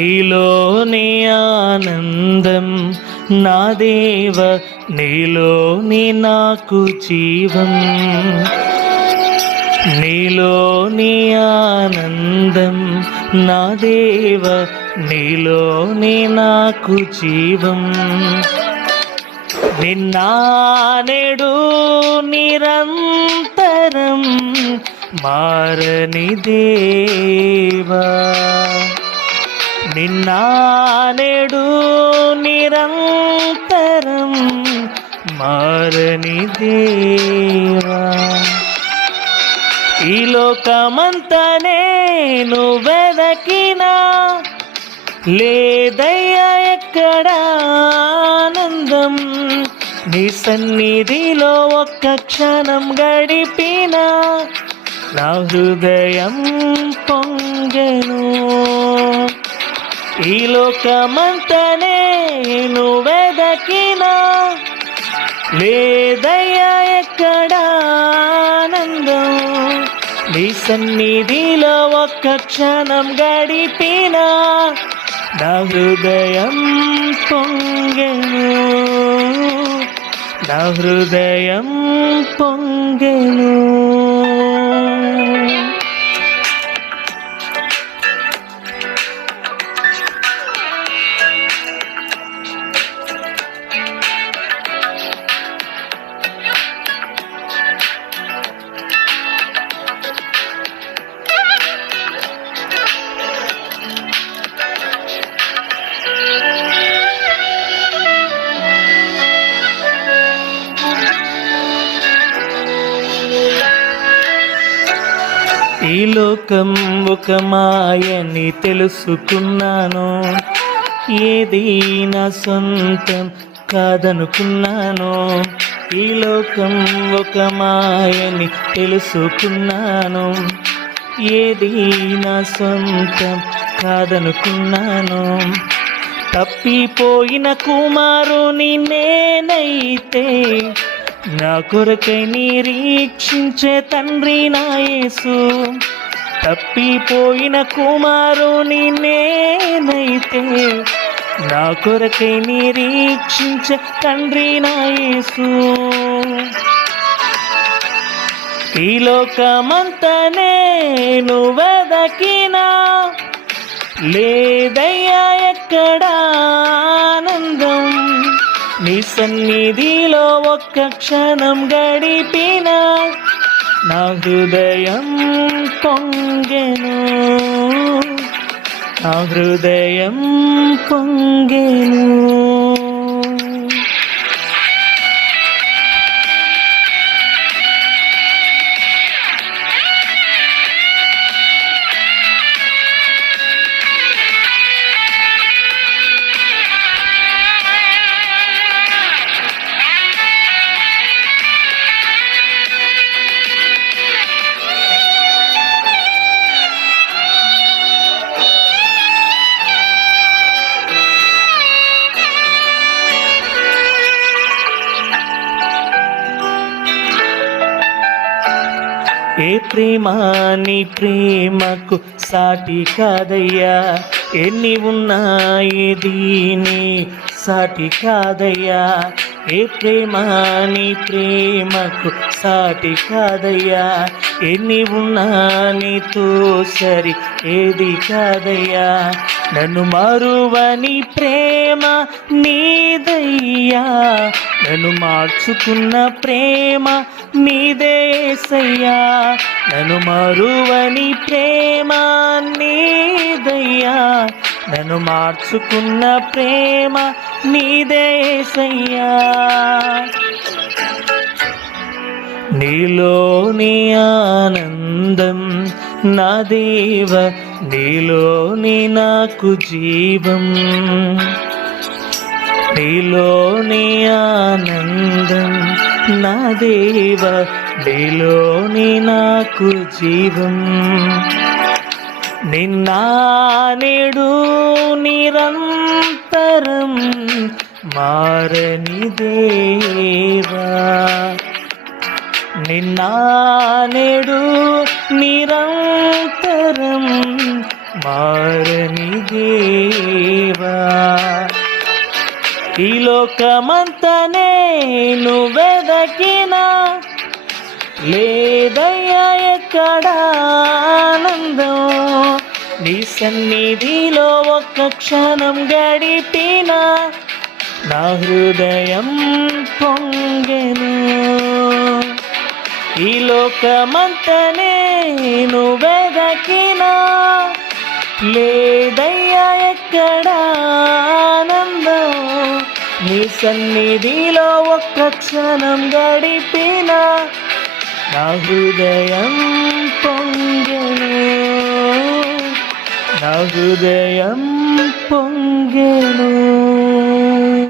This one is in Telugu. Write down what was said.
నీలోని ఆనందం నా దేవ, నీలోని నాకు జీవం. నీలోని ఆనందం నా దేవ, నీలోని నాకు జీవం. నిన్నా నేడు నిరంతరం మారని దేవా, నిన్నా నేడు నిరంతరం మారని దేవా. ఈ లోకమంతా నేను వెదకినా లేదయ్యా ఎక్కడ ఆనందం, నీ సన్నిధిలో ఒక్క క్షణం గడిపిన నా హృదయం పొంగెను. ఈ లోకమంతా నేను వెదకినా లేదయ్యా ఎక్కడ ఆనందం, నీ సన్నిధిలో ఒక్క క్షణం గడిపిన నా హృదయం పొంగెను, నా హృదయం పొంగెను. ఈ లోకం ఒక మాయని తెలుసుకున్నాను, ఏది నా సొంతం కాదనుకున్నాను. ఈ లోకం ఒక మాయని తెలుసుకున్నాను, ఏది నా సొంతం కాదనుకున్నాను. తప్పిపోయిన కుమారుని నేనైతే నా కొరకై నిరీక్షించే తండ్రి నా యేసు. తప్పిపోయిన కుమారుని నేనైతే నా కొరకై నిరీక్షించే తండ్రి నా యేసు. ఈ లోకమంతా నేను వెదకినా లేదయ్యా ఎక్కడ ఆనందం, నీ సన్నిధిలో ఒక్క క్షణం గడిపిన నా హృదయం పొంగెను, నా హృదయం పొంగెను. ఏ ప్రేమ నీ ప్రేమకు సాటి కాదయ్యా, ఎన్ని ఉన్నాయి దీని సాటి కాదయ్యా. ఏ ప్రేమ నీ ప్రేమకు సాటి కాదయ్యా, ఎన్ని ఉన్నా నీతో సరి ఏది కాదయ్యా. నన్ను మరువని ప్రేమ నీదయ్యా, నన్ను మార్చుకున్న ప్రేమ నీదేసయ్యా. నన్ను మరువని ప్రేమ నీదయ్యా, నన్ను మార్చుకున్న ప్రేమ నీదేసయ్యా. నీలోని ఆనందం నా దేవ, నీలోని నాకు జీవం. నీలోని ఆనందం నా దేవ, నీలోని నాకు జీవం. నిన్నా నేడు నిరంతరం మారని దేవా, నిన్నా నేడు నిరంతరం మారని దేవా. ఈ లోకమంతా నేను వెదకినా లేదయ్యా ఎక్కడ ఆనందం. నీ సన్నిధిలో ఒక్క క్షణం గడిపిన నా హృదయం పొంగెను. ఈ లోకమంతా నేను వెదకినా లేదయ్యా ఎక్కడ ఆనందం. నీ సన్నిధిలో ఒక్క క్షణం గడిపిన నా హృదయం పొంగెను. నా హృదయం పొంగెను.